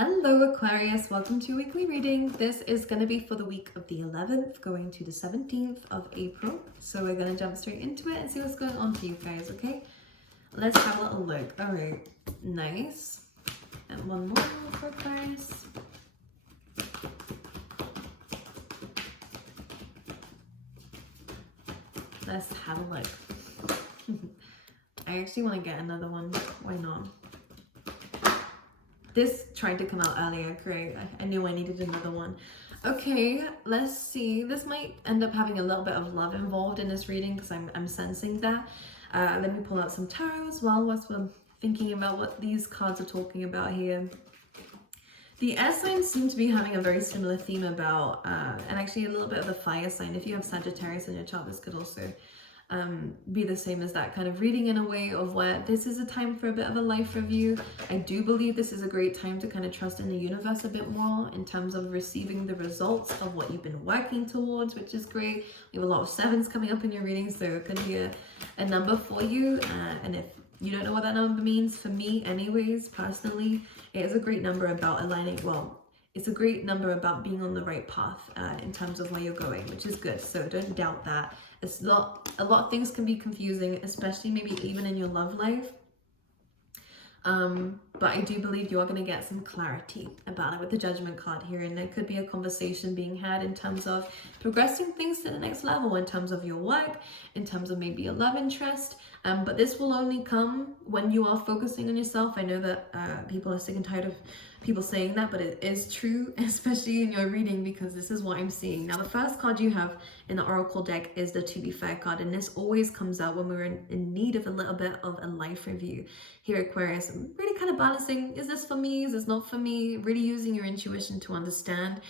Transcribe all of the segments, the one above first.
Hello Aquarius, welcome to your weekly reading. This is going to be for the week of the 11th going to the 17th of April. So we're going to jump straight into it and see what's going on for you guys, okay? Let's have a little look. Alright, nice. And one more for Aquarius. Let's have a look. I actually want to get another one. Why not? This tried to come out earlier, great. I knew I needed another one. Okay, let's see. This might end up having a little bit of love involved in this reading because I'm sensing that. Let me pull out some tarot as well whilst we're thinking about what these cards are talking about here. The air signs seem to be having a very similar theme about, and actually a little bit of the fire sign. If you have Sagittarius in your chart, this could also be the same as that kind of reading in a way of where this is a time for a bit of a life review. I do believe this is a great time to kind of trust in the universe a bit more in terms of receiving the results of what you've been working towards, which is great. We have a lot of 7s coming up in your reading, so it could be a number for you. And if you don't know what that number means, for me anyways, personally, it is a great number about aligning, well, it's a great number about being on the right path in terms of where you're going, which is good. So don't doubt that. It's not, a lot of things can be confusing, especially maybe even in your love life. But I do believe you are going to get some clarity about it with the Judgment card here. And there could be a conversation being had in terms of progressing things to the next level, in terms of your work, in terms of maybe a love interest. But this will only come when you are focusing on yourself. I know that people are sick and tired of people saying that, but it is true, especially in your reading, because this is what I'm seeing. Now, the first card you have in the Oracle deck is the To Be Fair card, and this always comes out when we're in need of a little bit of a life review. Here, Aquarius, I'm really kind of balancing, is this for me, is this not for me? Really using your intuition to understand.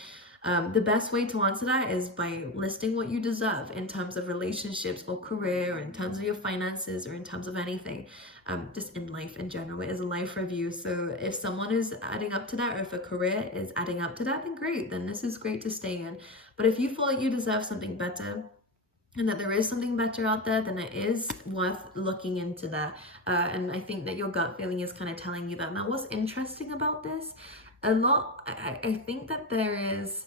The best way to answer that is by listing what you deserve in terms of relationships or career, or in terms of your finances, or in terms of anything, just in life in general. It is a life review. So if someone is adding up to that, or if a career is adding up to that, then great, then this is great to stay in. But if you feel like you deserve something better, and that there is something better out there, then it is worth looking into that. And I think that your gut feeling is kind of telling you that. Now, what's interesting about this, I think that there is,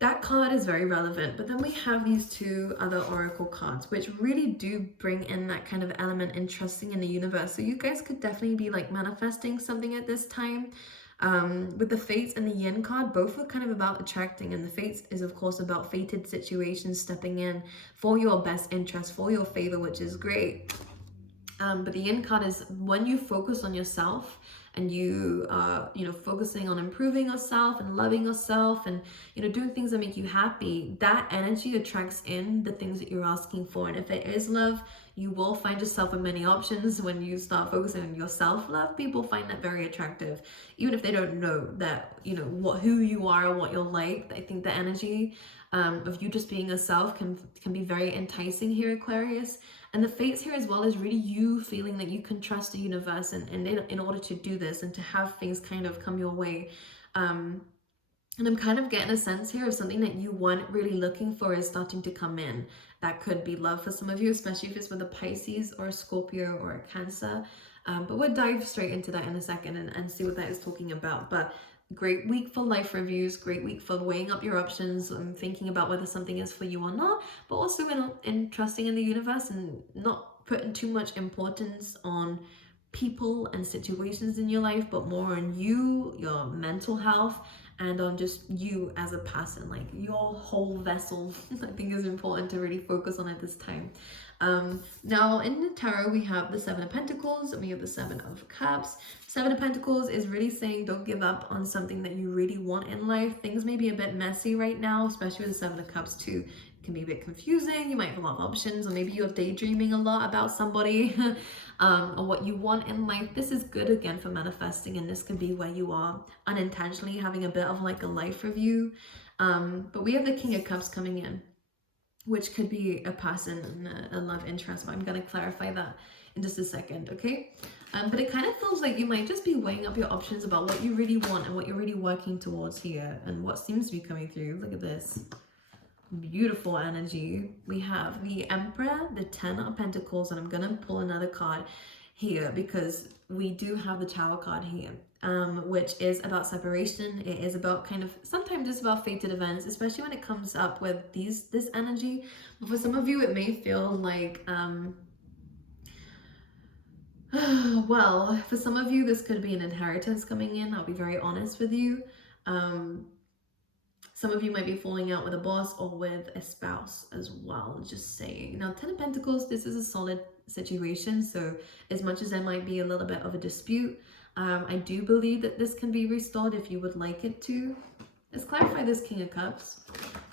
that card is very relevant, but then we have these two other oracle cards, which really do bring in that kind of element in trusting in the universe. So you guys could definitely be like manifesting something at this time. With the Fates and the Yin card, both are kind of about attracting, and the Fates is of course about fated situations stepping in for your best interest, for your favor, which is great. But the Yin card is when you focus on yourself and you are, focusing on improving yourself and loving yourself and, doing things that make you happy, that energy attracts in the things that you're asking for. And if it is love, you will find yourself with many options. When you start focusing on your self-love, people find that very attractive, even if they don't know that, who you are or what you're like. I think the energy of you just being yourself can be very enticing here, Aquarius. And the Fates here as well is really you feeling that you can trust the universe and in order to do this and to have things kind of come your way. And I'm kind of getting a sense here of something that you weren't really looking for is starting to come in. That could be love for some of you, especially if it's with a Pisces or a Scorpio or a Cancer. But we'll dive straight into that in a second and see what that is talking about. But great week for life reviews, great week for weighing up your options and thinking about whether something is for you or not, but also in trusting in the universe and not putting too much importance on people and situations in your life, but more on you, your mental health, and on just you as a person, like your whole vessel. I think is important to really focus on at this time. Now in the tarot we have the 7 of Pentacles and we have the 7 of Cups. 7 of Pentacles is really saying don't give up on something that you really want in life. Things may be a bit messy right now, especially with the 7 of Cups too. It can be a bit confusing. You might have a lot of options, or maybe you're daydreaming a lot about somebody or what you want in life. This is good again for manifesting, and this could be where you are unintentionally having a bit of like a life review. But we have the King of Cups coming in, which could be a person and a love interest, but I'm going to clarify that in just a second, okay? But it kind of feels like you might just be weighing up your options about what you really want and what you're really working towards here and what seems to be coming through. Look at this. Beautiful energy. We have the Emperor, the 10 of Pentacles, and I'm going to pull another card. here, because we do have the Tower card here, which is about separation. It is about kind of, sometimes it's about fated events, especially when it comes up with this energy. But for some of you, it may feel like, well, for some of you, this could be an inheritance coming in. I'll be very honest with you. Some of you might be falling out with a boss or with a spouse as well, just saying. Now, 10 of Pentacles, this is a solid situation. So as much as there might be a little bit of a dispute, I do believe that this can be restored if you would like it to. Let's clarify this King of Cups.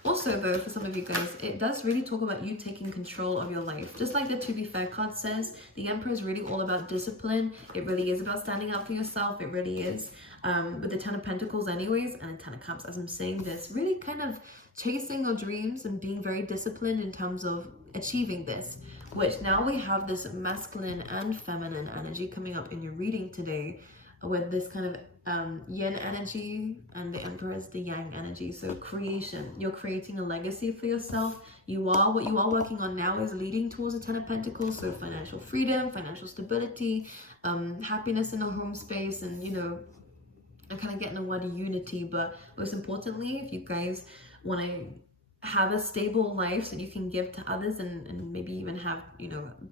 Also, though, for some of you guys, it does really talk about you taking control of your life. Just like the To Be Fair card says, the Emperor is really all about discipline. It really is about standing up for yourself. It really is. With the 10 of Pentacles anyways, and the 10 of Cups, as I'm saying this, really kind of chasing your dreams and being very disciplined in terms of achieving this, which now we have this masculine and feminine energy coming up in your reading today, with this kind of yin energy, and the Emperor is the yang energy. So creation, you're creating a legacy for yourself. What you are working on now is leading towards the 10 of Pentacles. So financial freedom, financial stability, happiness in a home space, and I kind of get in the word unity. But most importantly, if you guys want to have a stable life so you can give to others, and maybe even have,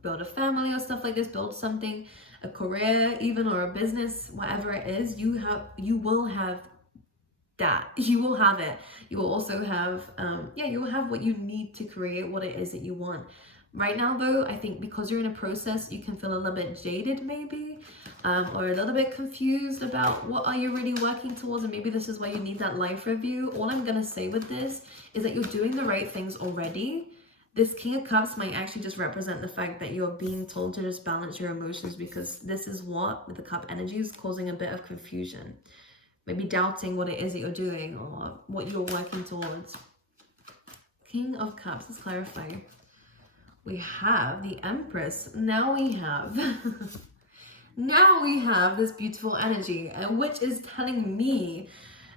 build a family or stuff like this, build something, a career even, or a business, whatever it is, you will have that. You will have it. You will also have, you will have what you need to create what it is that you want. Right now, though, I think because you're in a process, you can feel a little bit jaded maybe, or a little bit confused about what are you really working towards, and maybe this is why you need that life review. All I'm going to say with this is that you're doing the right things already. This King of Cups might actually just represent the fact that you're being told to just balance your emotions, because this is what, with the Cup energy, is causing a bit of confusion. Maybe doubting what it is that you're doing or what you're working towards. King of Cups, let's clarify. We have the Empress. Now we have now we have this beautiful energy, which is telling me,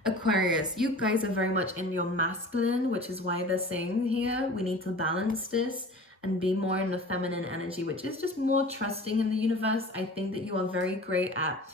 Aquarius, you guys are very much in your masculine, which is why they're saying here we need to balance this and be more in the feminine energy, which is just more trusting in the universe. I think that you are very great at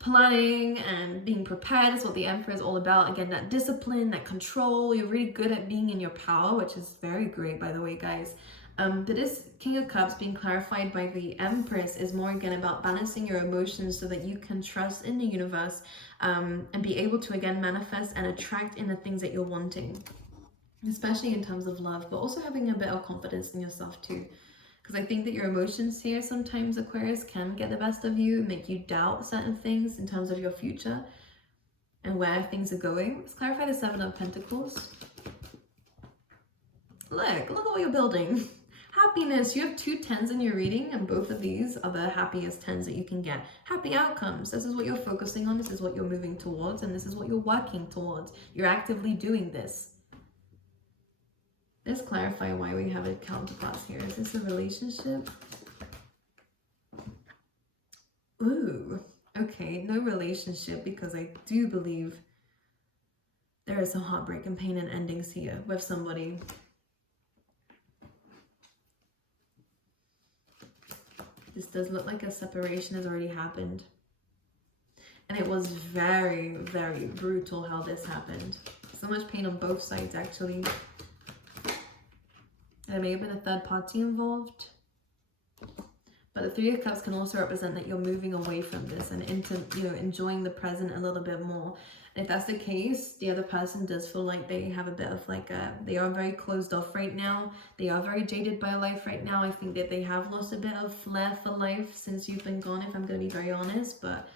planning and being prepared. Is what the Emperor is all about. Again, that discipline, that control. You're really good at being in your power, which is very great, by the way, guys. But this King of Cups being clarified by the Empress is more again about balancing your emotions so that you can trust in the universe, and be able to again manifest and attract in the things that you're wanting, especially in terms of love, but also having a bit of confidence in yourself too. Because I think that your emotions here sometimes, Aquarius, can get the best of you, make you doubt certain things in terms of your future and where things are going. Let's clarify the 7 of Pentacles. Look at what you're building. Happiness. You have 2 10s in your reading, and both of these are the happiest 10s that you can get. Happy outcomes. This is what you're focusing on. This is what you're moving towards, and this is what you're working towards. You're actively doing this. Let's clarify why we have a counterparts here. Is this a relationship? Ooh, okay, no relationship, because I do believe there is some heartbreak and pain and endings here with somebody. This does look like a separation has already happened. And it was very, very brutal how this happened. So much pain on both sides, actually. There may have been a third party involved. But the 3 of Cups can also represent that you're moving away from this and into, enjoying the present a little bit more. And if that's the case, the other person does feel like they have a bit of they are very closed off right now. They are very jaded by life right now. I think that they have lost a bit of flair for life since you've been gone, if I'm going to be very honest. But,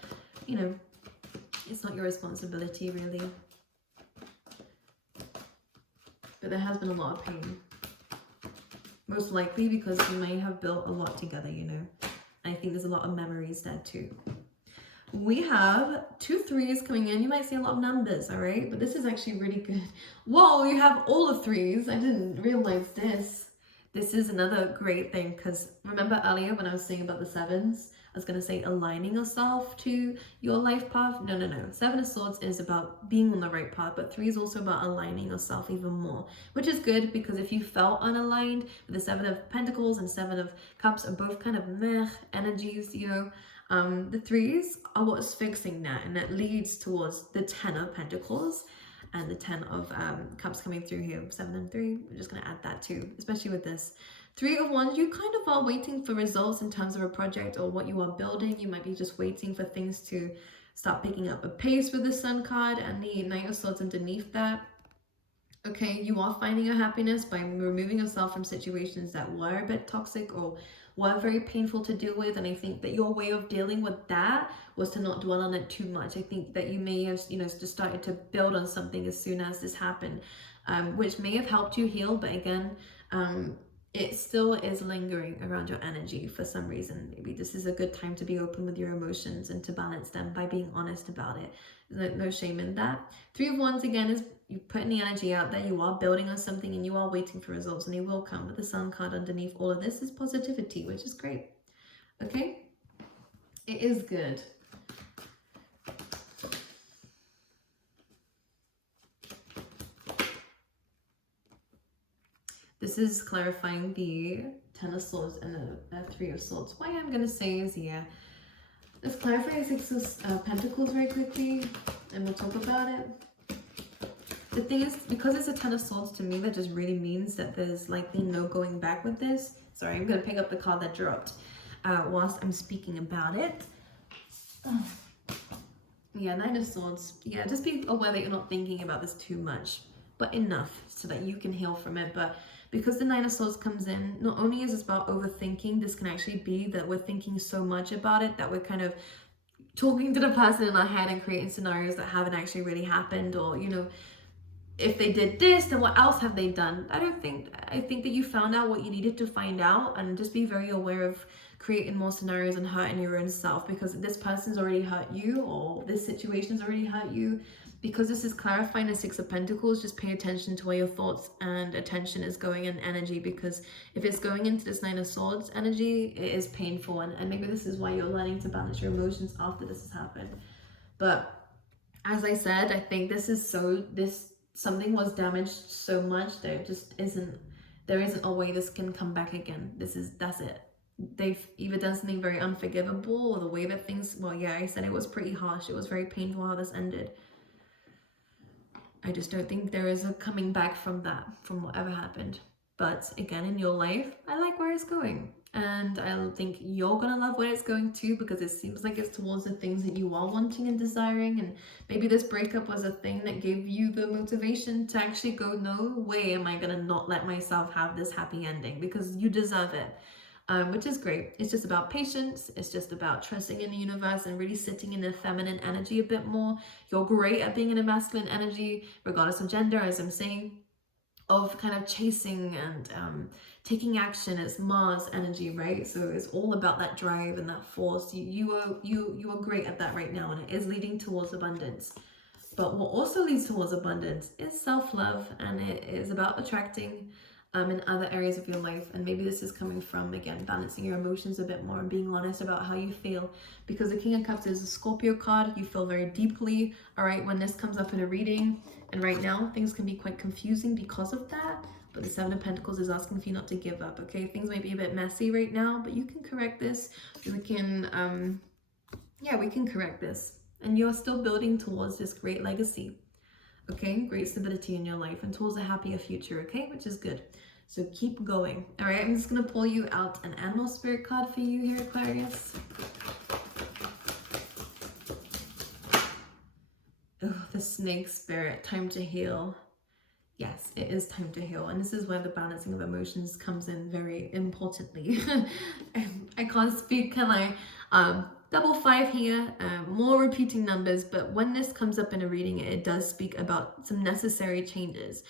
it's not your responsibility, really. But there has been a lot of pain. Most likely because you may have built a lot together, And I think there's a lot of memories there too. We have 2 3s coming in. You might see a lot of numbers, all right? But this is actually really good. Whoa, you have all the 3s. I didn't realize this. This is another great thing, because remember earlier when I was saying about the 7s? was going to say aligning yourself to your life path. No. Seven of Swords is about being on the right path, but 3 is also about aligning yourself even more, which is good, because if you felt unaligned with the 7 of Pentacles and 7 of Cups are both kind of meh energies, you know, the 3s are what's fixing that, and that leads towards the 10 of Pentacles and the 10 of Cups coming through here. 7 and 3, we're just going to add that too, especially with this 3 of Wands. You kind of are waiting for results in terms of a project or what you are building. You might be just waiting for things to start picking up a pace with the Sun card and the Knight of Swords underneath that. Okay, you are finding your happiness by removing yourself from situations that were a bit toxic or were very painful to deal with. And I think that your way of dealing with that was to not dwell on it too much. I think that you may have, you know, just started to build on something as soon as this happened, which may have helped you heal. But again, it still is lingering around your energy for some reason. Maybe this is a good time to be open with your emotions and to balance them by being honest about it. No shame in that. 3 of Wands again is you putting the energy out there. You are building on something and you are waiting for results, and they will come. But the Sun card underneath all of this is positivity, which is great. Okay, it is good. This is clarifying the 10 of Swords and the 3 of Swords. What I'm going to say is, yeah, let's clarify the 6 of Pentacles very quickly, and we'll talk about it. The thing is, because it's a 10 of Swords, to me, that just really means that there's likely no going back with this. Sorry, I'm going to pick up the card that dropped whilst I'm speaking about it. Oh. Yeah, 9 of Swords. Yeah, just be aware that you're not thinking about this too much, but enough so that you can heal from it. But because the 9 of Swords comes in, not only is this about overthinking, this can actually be that we're thinking so much about it that we're kind of talking to the person in our head and creating scenarios that haven't actually really happened, or, you know, if they did this, then what else have they done? I think that you found out what you needed to find out, and just be very aware of creating more scenarios and hurting your own self, because this person's already hurt you, or this situation's already hurt you. Because this is clarifying the 6 of Pentacles, just pay attention to where your thoughts and attention is going in energy, because if it's going into this 9 of Swords energy, it is painful, and maybe this is why you're learning to balance your emotions after this has happened. But as I said, I think something was damaged so much that there isn't a way this can come back again. That's it. They've either done something very unforgivable, or the way that things, well, yeah, I said it was pretty harsh. It was very painful how this ended. I just don't think there is a coming back from that, from whatever happened. But again, in your life, I like where it's going. And I think you're going to love where it's going too, because it seems like it's towards the things that you are wanting and desiring. And maybe this breakup was a thing that gave you the motivation to actually go, no way am I going to not let myself have this happy ending, because you deserve it. Which is great. It's just about patience. It's just about trusting in the universe and really sitting in the feminine energy a bit more. You're great at being in a masculine energy, regardless of gender, as I'm saying, of kind of chasing and taking action. It's Mars energy, right? So it's all about that drive and that force. You are great at that right now, and it is leading towards abundance. But what also leads towards abundance is self-love, and it is about attracting in other areas of your life. And maybe this is coming from, again, balancing your emotions a bit more and being honest about how you feel, because the King of Cups is a Scorpio card. You feel very deeply, all right, when this comes up in a reading, and right now things can be quite confusing because of that. But the 7 of Pentacles is asking for you not to give up, okay? Things might be a bit messy right now, but you can correct this. We can correct this, and you're still building towards this great legacy, okay? Great stability in your life and towards a happier future, okay? Which is good. So keep going. All right, I'm just going to pull you out an animal spirit card for you here, Aquarius. Oh, the snake spirit. Time to heal. Yes, it is time to heal. And this is where the balancing of emotions comes in very importantly. I can't speak, can I? Double 5 here, more repeating numbers, but when this comes up in a reading, it does speak about some necessary changes,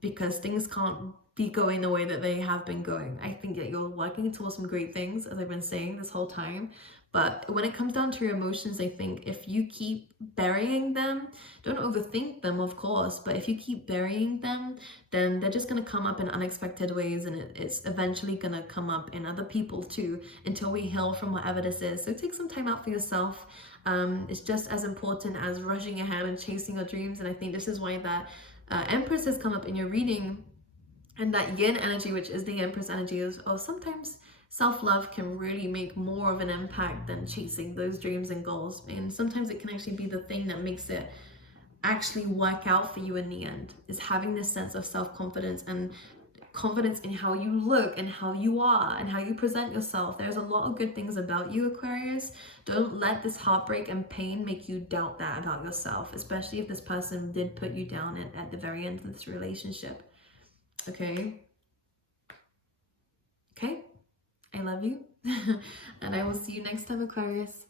because things can't be going the way that they have been going. I think that you're working towards some great things, as I've been saying this whole time, but when it comes down to your emotions, I think if you keep burying them, don't overthink them, of course, but if you keep burying them, then they're just going to come up in unexpected ways, and it's eventually going to come up in other people too, until we heal from whatever this is. So take some time out for yourself. It's just as important as rushing ahead and chasing your dreams. And I think this is why that Empress has come up in your reading, and that yin energy, which is the Empress energy, is sometimes self-love can really make more of an impact than chasing those dreams and goals. And sometimes it can actually be the thing that makes it actually work out for you in the end, is having this sense of self-confidence and confidence in how you look and how you are and how you present yourself. There's a lot of good things about you, Aquarius. Don't let this heartbreak and pain make you doubt that about yourself, especially if this person did put you down at the very end of this relationship. Okay? Okay? I love you. And I will see you next time, Aquarius.